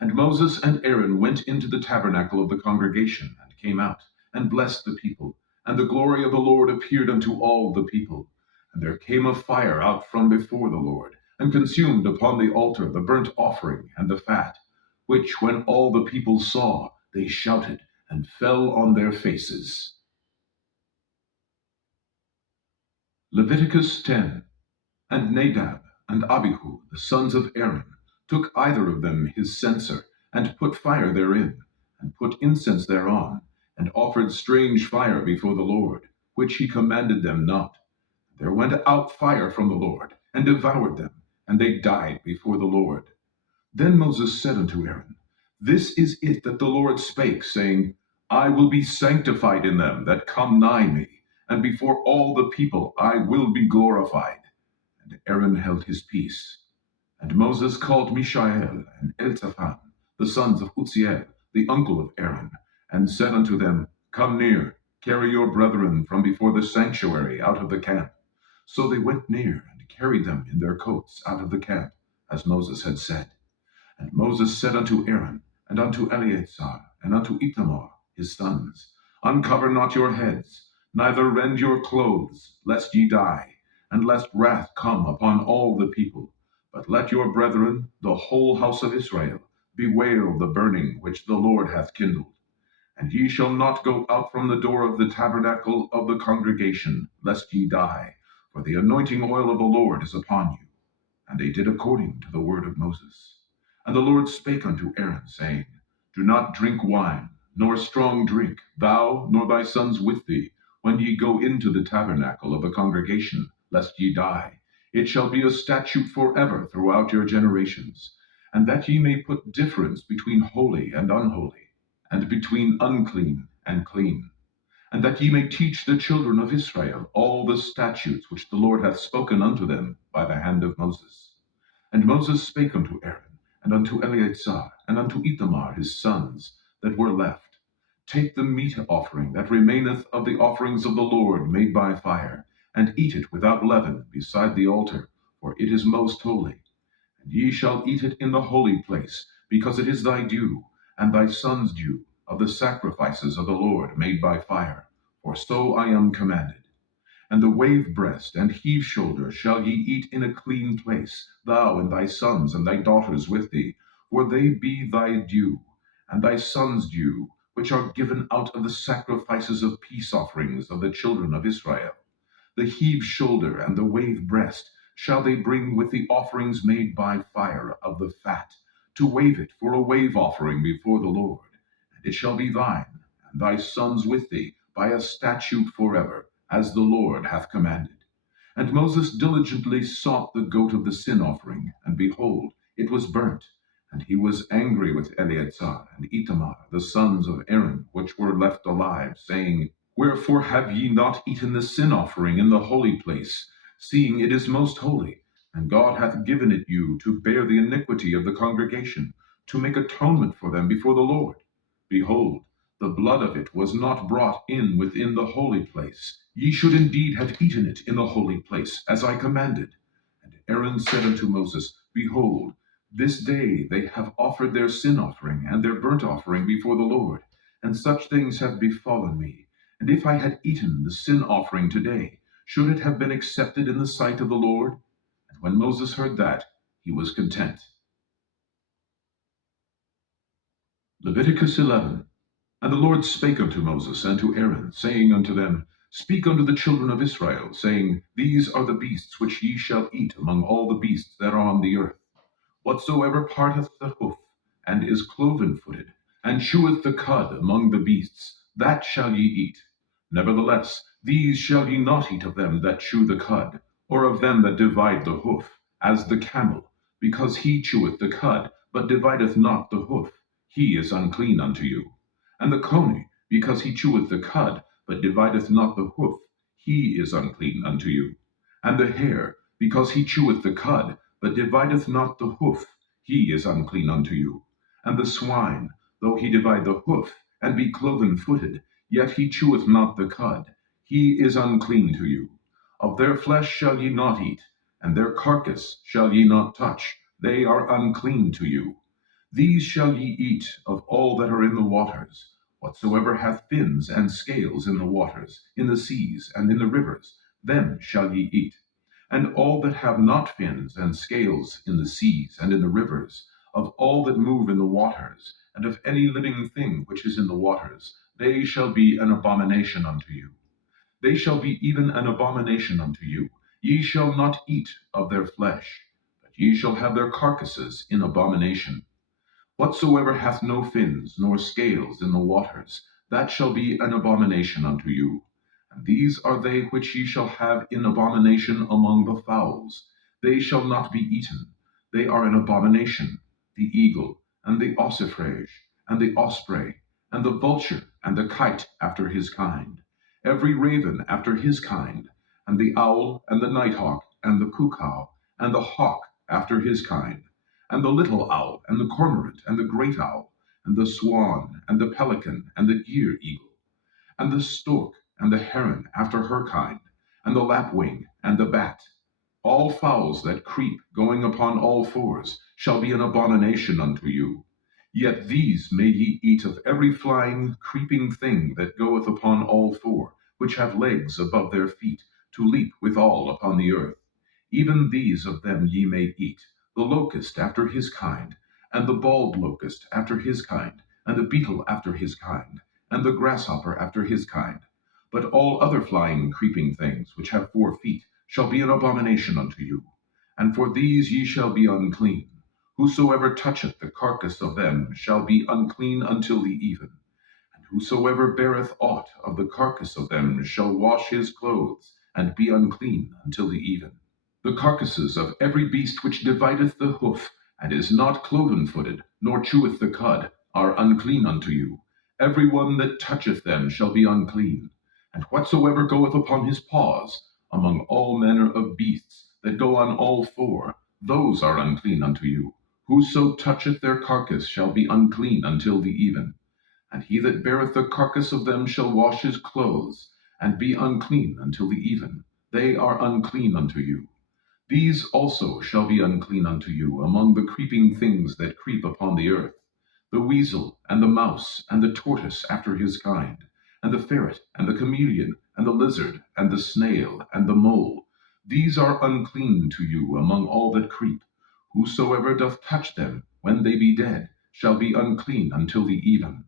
And Moses and Aaron went into the tabernacle of the congregation, and came out, and blessed the people. And the glory of the Lord appeared unto all the people. And there came a fire out from before the Lord, and consumed upon the altar the burnt offering and the fat, which when all the people saw, they shouted, and fell on their faces. Leviticus 10. And Nadab and Abihu, the sons of Aaron, took either of them his censer, and put fire therein, and put incense thereon, and offered strange fire before the Lord, which he commanded them not. There went out fire from the Lord, and devoured them, and they died before the Lord. Then Moses said unto Aaron, This is it that the Lord spake, saying, I will be sanctified in them that come nigh me, and before all the people I will be glorified. And Aaron held his peace. And Moses called Mishael and Elzaphan, the sons of Uzziel, the uncle of Aaron, and said unto them, Come near, carry your brethren from before the sanctuary out of the camp. So they went near, and carried them in their coats out of the camp, as Moses had said. And Moses said unto Aaron, and unto Eleazar, and unto Ithamar, his sons, Uncover not your heads, neither rend your clothes, lest ye die, and lest wrath come upon all the people. But let your brethren, the whole house of Israel, bewail the burning which the Lord hath kindled. And ye shall not go out from the door of the tabernacle of the congregation, lest ye die, for the anointing oil of the Lord is upon you. And they did according to the word of Moses. And the Lord spake unto Aaron, saying, Do not drink wine, nor strong drink, thou nor thy sons with thee, when ye go into the tabernacle of the congregation, lest ye die. It shall be a statute forever throughout your generations, and that ye may put difference between holy and unholy, and between unclean and clean, and that ye may teach the children of Israel all the statutes which the Lord hath spoken unto them by the hand of Moses. And Moses spake unto Aaron, and unto Eleazar, and unto Ithamar his sons, that were left, Take the meat offering that remaineth of the offerings of the Lord made by fire, and eat it without leaven beside the altar, for it is most holy. And ye shall eat it in the holy place, because it is thy due, and thy son's due, of the sacrifices of the Lord made by fire, for so I am commanded. And the wave breast and heave shoulder shall ye eat in a clean place, thou and thy sons and thy daughters with thee, for they be thy due, and thy sons' due, which are given out of the sacrifices of peace offerings of the children of Israel. The heave shoulder and the wave breast shall they bring with the offerings made by fire of the fat, to wave it for a wave offering before the Lord. And it shall be thine, and thy sons with thee, by a statute forever, as the Lord hath commanded. And Moses diligently sought the goat of the sin offering, and behold, it was burnt. And he was angry with Eleazar and Ithamar, the sons of Aaron, which were left alive, saying, Wherefore have ye not eaten the sin offering in the holy place, seeing it is most holy? And God hath given it you to bear the iniquity of the congregation, to make atonement for them before the Lord. Behold, the blood of it was not brought in within the holy place. Ye should indeed have eaten it in the holy place, as I commanded. And Aaron said unto Moses, Behold, this day they have offered their sin offering and their burnt offering before the Lord, and such things have befallen me. And if I had eaten the sin offering today, should it have been accepted in the sight of the Lord? And when Moses heard that, he was content. Leviticus 11. And the Lord spake unto Moses and to Aaron, saying unto them, Speak unto the children of Israel, saying, These are the beasts which ye shall eat among all the beasts that are on the earth. Whatsoever parteth the hoof, and is cloven-footed, and cheweth the cud among the beasts, that shall ye eat. Nevertheless, these shall ye not eat of them that chew the cud, or of them that divide the hoof, as the camel, because he cheweth the cud, but divideth not the hoof, he is unclean unto you. And the coney, because he cheweth the cud, but divideth not the hoof, he is unclean unto you. And the hare, because he cheweth the cud, but divideth not the hoof, he is unclean unto you. And the swine, though he divide the hoof, and be cloven-footed, yet he cheweth not the cud, he is unclean to you. Of their flesh shall ye not eat, and their carcass shall ye not touch, they are unclean to you. These shall ye eat of all that are in the waters. Whatsoever hath fins and scales in the waters, in the seas, and in the rivers, them shall ye eat. And all that have not fins and scales in the seas and in the rivers, of all that move in the waters, and of any living thing which is in the waters, they shall be an abomination unto you. They shall be even an abomination unto you. Ye shall not eat of their flesh, but ye shall have their carcasses in abomination. Whatsoever hath no fins nor scales in the waters, that shall be an abomination unto you. And these are they which ye shall have in abomination among the fowls. They shall not be eaten. They are an abomination: the eagle, and the ossifrage, and the osprey, and the vulture, and the kite after his kind, every raven after his kind, and the owl, and the nighthawk, and the cuckoo, and the hawk after his kind, and the little owl, and the cormorant, and the great owl, and the swan, and the pelican, and the ear eagle, and the stork, and the heron after her kind, and the lapwing, and the bat. All fowls that creep, going upon all fours, shall be an abomination unto you. Yet these may ye eat of every flying, creeping thing that goeth upon all four, which have legs above their feet, to leap withal upon the earth. Even these of them ye may eat: the locust after his kind, and the bald locust after his kind, and the beetle after his kind, and the grasshopper after his kind. But all other flying creeping things which have 4 feet shall be an abomination unto you. And for these ye shall be unclean. Whosoever toucheth the carcass of them shall be unclean until the even. And whosoever beareth aught of the carcass of them shall wash his clothes, and be unclean until the even. The carcasses of every beast which divideth the hoof, and is not cloven-footed, nor cheweth the cud, are unclean unto you. Every one that toucheth them shall be unclean. And whatsoever goeth upon his paws, among all manner of beasts that go on all four, those are unclean unto you. Whoso toucheth their carcass shall be unclean until the even. And he that beareth the carcass of them shall wash his clothes, and be unclean until the even. They are unclean unto you. These also shall be unclean unto you among the creeping things that creep upon the earth: the weasel, and the mouse, and the tortoise after his kind, and the ferret, and the chameleon, and the lizard, and the snail, and the mole. These are unclean to you among all that creep. Whosoever doth touch them, when they be dead, shall be unclean until the even.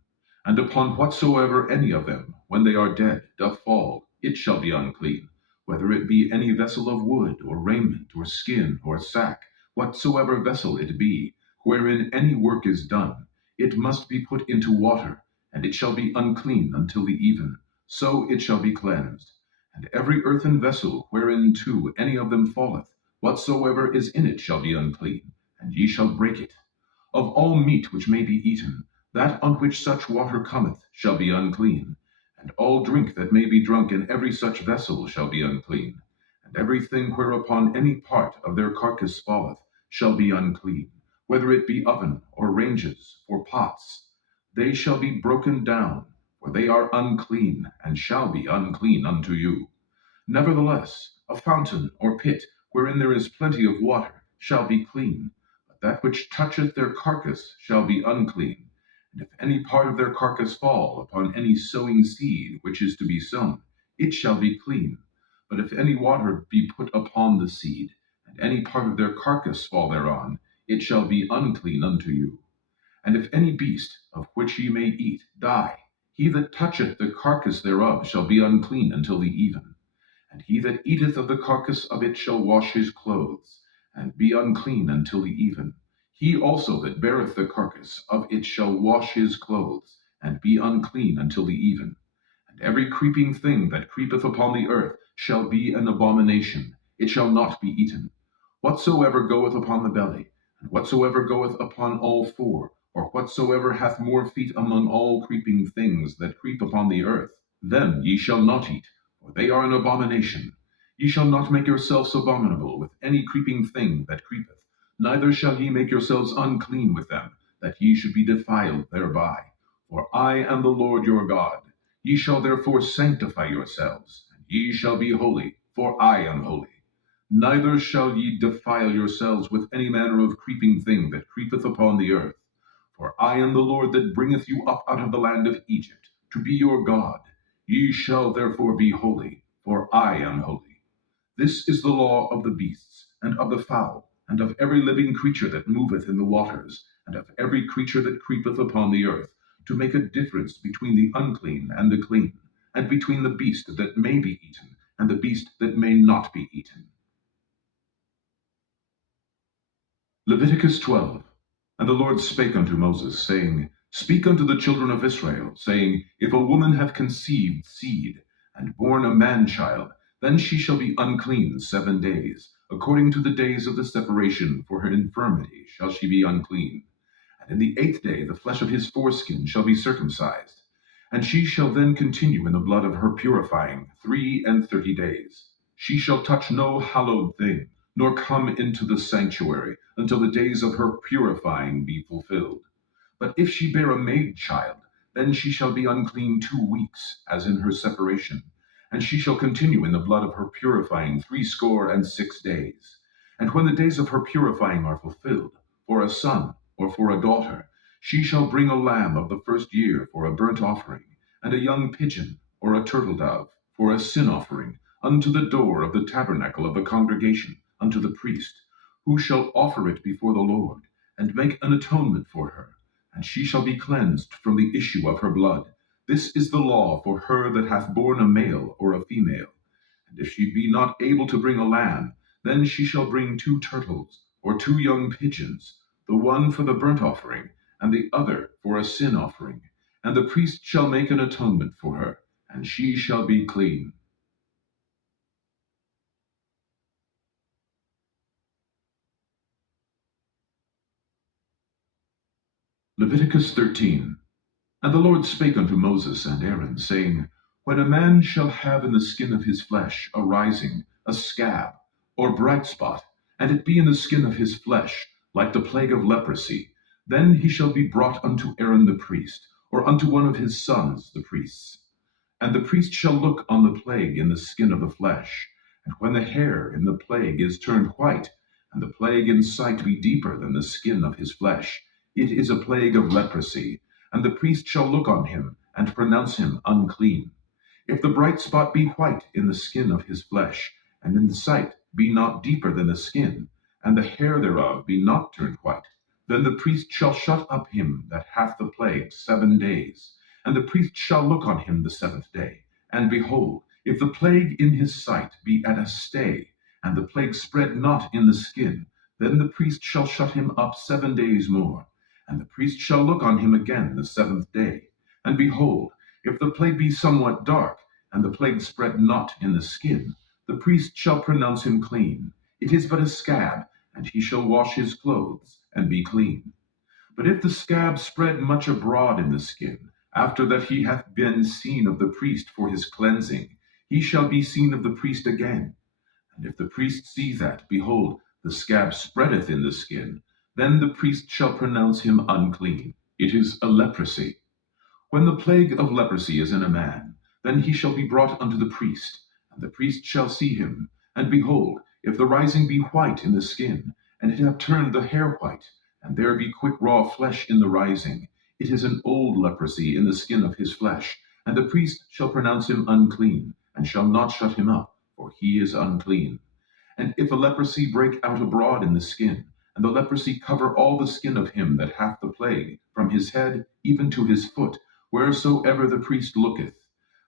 And upon whatsoever any of them, when they are dead, doth fall, it shall be unclean, whether it be any vessel of wood, or raiment, or skin, or sack, whatsoever vessel it be, wherein any work is done, it must be put into water, and it shall be unclean until the even, so it shall be cleansed. And every earthen vessel whereinto any of them falleth, whatsoever is in it shall be unclean, and ye shall break it. Of all meat which may be eaten, that on which such water cometh shall be unclean, and all drink that may be drunk in every such vessel shall be unclean, and everything whereupon any part of their carcass falleth shall be unclean, whether it be oven, or ranges, or pots. They shall be broken down, for they are unclean, and shall be unclean unto you. Nevertheless, a fountain or pit, wherein there is plenty of water, shall be clean, but that which toucheth their carcass shall be unclean. And if any part of their carcass fall upon any sowing seed which is to be sown, it shall be clean. But if any water be put upon the seed, and any part of their carcass fall thereon, it shall be unclean unto you. And if any beast, of which ye may eat, die, he that toucheth the carcass thereof shall be unclean until the even. And he that eateth of the carcass of it shall wash his clothes, and be unclean until the even. He also that beareth the carcass of it shall wash his clothes, and be unclean until the even. And every creeping thing that creepeth upon the earth shall be an abomination, it shall not be eaten. Whatsoever goeth upon the belly, and whatsoever goeth upon all four, or whatsoever hath more feet among all creeping things that creep upon the earth, them ye shall not eat, for they are an abomination. Ye shall not make yourselves abominable with any creeping thing that creepeth, neither shall ye make yourselves unclean with them, that ye should be defiled thereby. For I am the Lord your God. Ye shall therefore sanctify yourselves, and ye shall be holy, for I am holy. Neither shall ye defile yourselves with any manner of creeping thing that creepeth upon the earth. For I am the Lord that bringeth you up out of the land of Egypt, to be your God. Ye shall therefore be holy, for I am holy. This is the law of the beasts, and of the fowl, and of every living creature that moveth in the waters, and of every creature that creepeth upon the earth, to make a difference between the unclean and the clean, and between the beast that may be eaten, and the beast that may not be eaten. Leviticus 12. And the Lord spake unto Moses, saying, Speak unto the children of Israel, saying, If a woman have conceived seed, and born a man-child, then she shall be unclean 7 days. According to the days of the separation for her infirmity shall she be unclean. And in the 8th day the flesh of his foreskin shall be circumcised. And she shall then continue in the blood of her purifying 33 days. She shall touch no hallowed thing, nor come into the sanctuary, until the days of her purifying be fulfilled. But if she bear a maid child, then she shall be unclean 2 weeks, as in her separation. And she shall continue in the blood of her purifying 66 days. And when the days of her purifying are fulfilled, for a son or for a daughter, she shall bring a lamb of the first year for a burnt offering, and a young pigeon or a turtle dove for a sin offering, unto the door of the tabernacle of the congregation, unto the priest, who shall offer it before the Lord, and make an atonement for her, and she shall be cleansed from the issue of her blood. This is the law for her that hath borne a male or a female. And if she be not able to bring a lamb, then she shall bring 2 turtles, or 2 young pigeons, the one for the burnt offering, and the other for a sin offering. And the priest shall make an atonement for her, and she shall be clean. Leviticus 13. And the Lord spake unto Moses and Aaron, saying, When a man shall have in the skin of his flesh a rising, a scab, or bright spot, and it be in the skin of his flesh, like the plague of leprosy, then he shall be brought unto Aaron the priest, or unto one of his sons the priests. And the priest shall look on the plague in the skin of the flesh, and when the hair in the plague is turned white, and the plague in sight be deeper than the skin of his flesh, it is a plague of leprosy, and the priest shall look on him, and pronounce him unclean. If the bright spot be white in the skin of his flesh, and in the sight be not deeper than the skin, and the hair thereof be not turned white, then the priest shall shut up him that hath the plague 7 days. And the priest shall look on him the 7th day. And behold, if the plague in his sight be at a stay, and the plague spread not in the skin, then the priest shall shut him up 7 days more. And the priest shall look on him again the 7th day. And behold, if the plague be somewhat dark, and the plague spread not in the skin, the priest shall pronounce him clean. It is but a scab, and he shall wash his clothes, and be clean. But if the scab spread much abroad in the skin, after that he hath been seen of the priest for his cleansing, he shall be seen of the priest again. And if the priest see that, behold, the scab spreadeth in the skin, then the priest shall pronounce him unclean. It is a leprosy. When the plague of leprosy is in a man, then he shall be brought unto the priest, and the priest shall see him. And behold, if the rising be white in the skin, and it have turned the hair white, and there be quick raw flesh in the rising, it is an old leprosy in the skin of his flesh, and the priest shall pronounce him unclean, and shall not shut him up, for he is unclean. And if a leprosy break out abroad in the skin, and the leprosy cover all the skin of him that hath the plague, from his head even to his foot, wheresoever the priest looketh,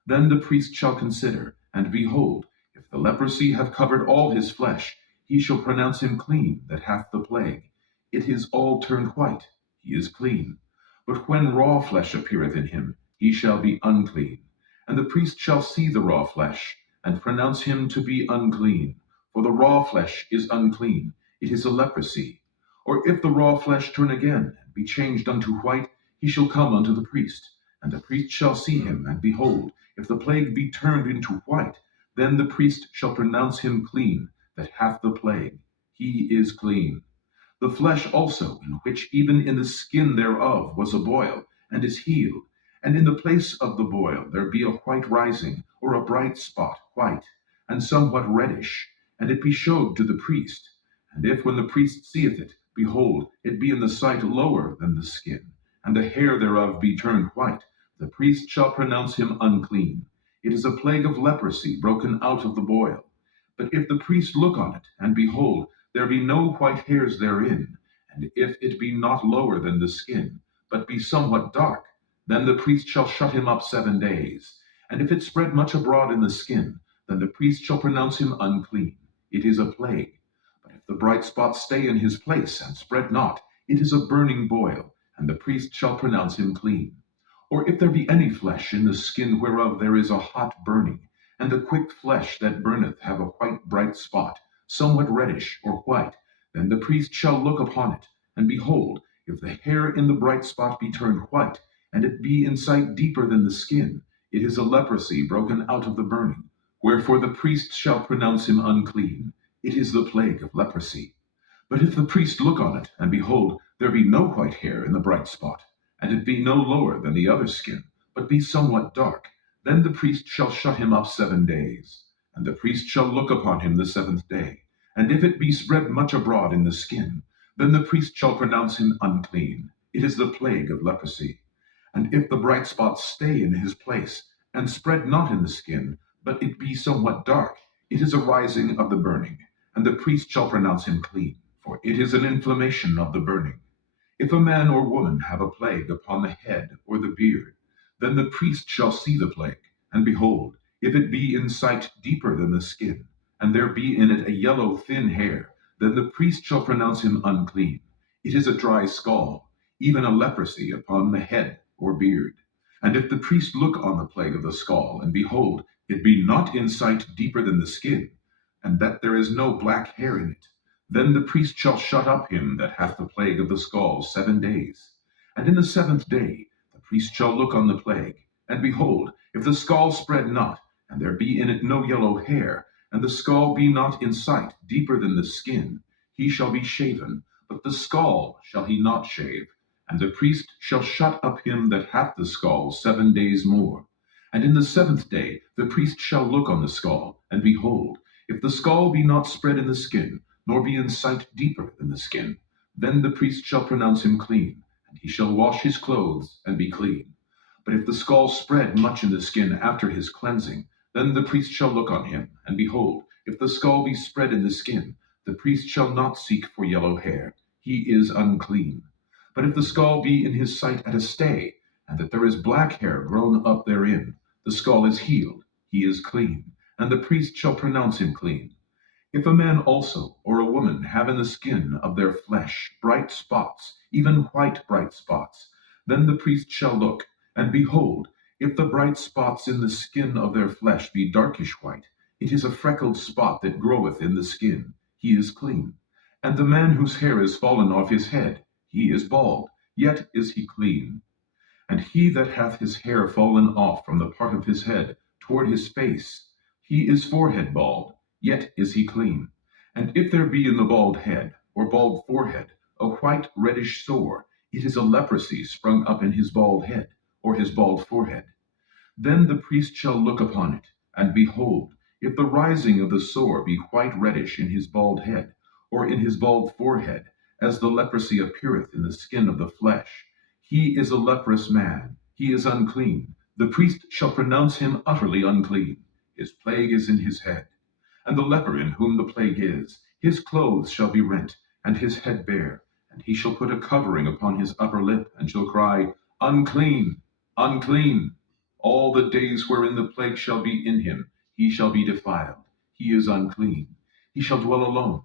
then the priest shall consider, and behold, if the leprosy have covered all his flesh, he shall pronounce him clean that hath the plague. It is all turned white, he is clean. But when raw flesh appeareth in him, he shall be unclean. And the priest shall see the raw flesh, and pronounce him to be unclean. For the raw flesh is unclean, it is a leprosy. Or if the raw flesh turn again, and be changed unto white, he shall come unto the priest. And the priest shall see him, and behold, if the plague be turned into white, then the priest shall pronounce him clean that hath the plague. He is clean. The flesh also, in which even in the skin thereof was a boil, and is healed, and in the place of the boil there be a white rising, or a bright spot, white, and somewhat reddish, and it be showed to the priest. And if when the priest seeth it, behold, it be in the sight lower than the skin, and the hair thereof be turned white, the priest shall pronounce him unclean. It is a plague of leprosy broken out of the boil. But if the priest look on it, and behold, there be no white hairs therein, and if it be not lower than the skin, but be somewhat dark, then the priest shall shut him up 7 days. And if it spread much abroad in the skin, then the priest shall pronounce him unclean. It is a plague. But if the bright spot stay in his place, and spread not, it is a burning boil, and the priest shall pronounce him clean. Or if there be any flesh in the skin whereof there is a hot burning, and the quick flesh that burneth have a white bright spot, somewhat reddish or white, then the priest shall look upon it, and behold, if the hair in the bright spot be turned white, and it be in sight deeper than the skin, it is a leprosy broken out of the burning. Wherefore the priest shall pronounce him unclean. It is the plague of leprosy. But if the priest look on it, and behold, there be no white hair in the bright spot, and it be no lower than the other skin, but be somewhat dark, then the priest shall shut him up 7 days. And the priest shall look upon him the 7th day. And if it be spread much abroad in the skin, then the priest shall pronounce him unclean. It is the plague of leprosy. And if the bright spot stay in his place, and spread not in the skin, but it be somewhat dark, it is a rising of the burning, and the priest shall pronounce him clean, for it is an inflammation of the burning. If a man or woman have a plague upon the head or the beard, then the priest shall see the plague, and behold, if it be in sight deeper than the skin, and there be in it a yellow thin hair, then the priest shall pronounce him unclean. It is a dry scald, even a leprosy upon the head or beard. And if the priest look on the plague of the scald, and behold, it be not in sight deeper than the skin, and that there is no black hair in it, then the priest shall shut up him that hath the plague of the scald 7 days. And in the 7th day the priest shall look on the plague, and behold, if the scald spread not, and there be in it no yellow hair, and the scald be not in sight deeper than the skin, he shall be shaven, but the scald shall he not shave. And the priest shall shut up him that hath the scald 7 days more. And in the 7th day the priest shall look on the scald, and behold, if the scald be not spread in the skin, nor be in sight deeper than the skin, then the priest shall pronounce him clean, and he shall wash his clothes, and be clean. But if the scald spread much in the skin after his cleansing, then the priest shall look on him, and behold, if the scald be spread in the skin, the priest shall not seek for yellow hair, he is unclean. But if the scald be in his sight at a stay, and that there is black hair grown up therein, the scald is healed, he is clean, and the priest shall pronounce him clean. If a man also or a woman have in the skin of their flesh bright spots, even white bright spots, then the priest shall look, and behold, If the bright spots in the skin of their flesh be darkish white, it is a freckled spot that groweth in the skin, he is clean. And the man whose hair is fallen off his head, he is bald, yet is he clean. And he that hath his hair fallen off from the part of his head toward his face, he is forehead bald, yet is he clean. And if there be in the bald head, or bald forehead, a white reddish sore, it is a leprosy sprung up in his bald head, or his bald forehead. Then the priest shall look upon it, and behold, if the rising of the sore be white reddish in his bald head, or in his bald forehead, as the leprosy appeareth in the skin of the flesh, he is a leprous man, he is unclean. The priest shall pronounce him utterly unclean. His plague is in his head. And the leper in whom the plague is, his clothes shall be rent, and his head bare, and he shall put a covering upon his upper lip, and shall cry, Unclean, unclean. All the days wherein the plague shall be in him, he shall be defiled. He is unclean. He shall dwell alone.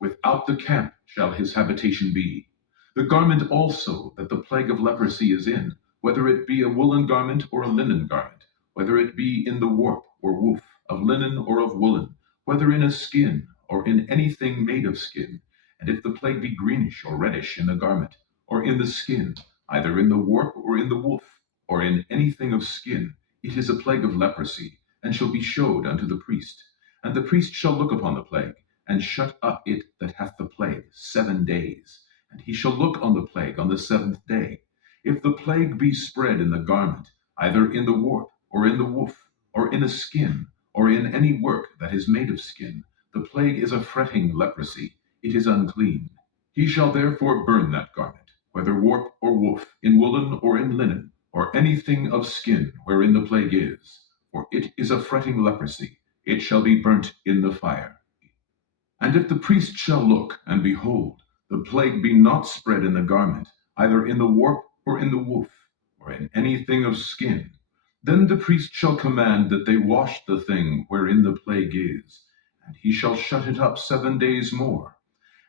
Without the camp shall his habitation be. The garment also that the plague of leprosy is in, whether it be a woolen garment or a linen garment, whether it be in the warp or woof, of linen or of woolen, whether in a skin or in anything made of skin, and if the plague be greenish or reddish in the garment, or in the skin, either in the warp or in the woof, or in anything of skin, it is a plague of leprosy, and shall be showed unto the priest. And the priest shall look upon the plague, and shut up it that hath the plague 7 days. And he shall look on the plague on the 7th day. If the plague be spread in the garment, either in the warp, or in the woof, or in a skin, or in any work that is made of skin, the plague is a fretting leprosy, it is unclean. He shall therefore burn that garment, whether warp or woof, in woolen or in linen, or anything of skin wherein the plague is, for it is a fretting leprosy, it shall be burnt in the fire. And if the priest shall look, and behold, the plague be not spread in the garment, either in the warp or in the woof, or in anything of skin, then the priest shall command that they wash the thing wherein the plague is, and he shall shut it up 7 days more.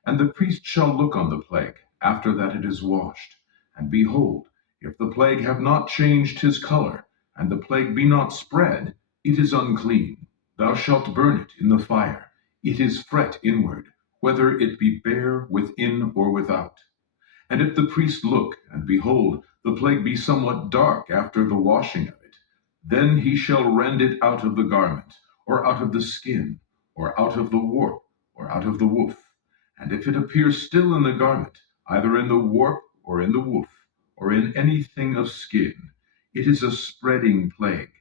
And the priest shall look on the plague after that it is washed, and behold, if the plague have not changed his color, and the plague be not spread, it is unclean. Thou shalt burn it in the fire. It is fret inward, whether it be bare within or without. And if the priest look, and behold, the plague be somewhat dark after the washing of it, then he shall rend it out of the garment, or out of the skin, or out of the warp, or out of the woof. And if it appear still in the garment, either in the warp, or in the woof, or in anything of skin, it is a spreading plague.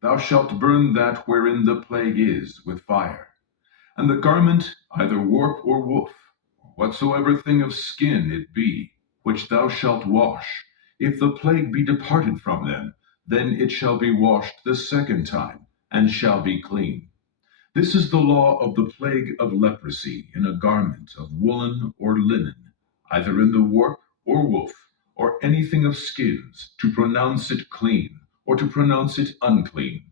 Thou shalt burn that wherein the plague is with fire. And the garment, either warp or woof, or whatsoever thing of skin it be, which thou shalt wash, if the plague be departed from them, then it shall be washed the 2nd time, and shall be clean. This is the law of the plague of leprosy in a garment of woolen or linen, either in the warp or woof, or anything of skins, to pronounce it clean, or to pronounce it unclean.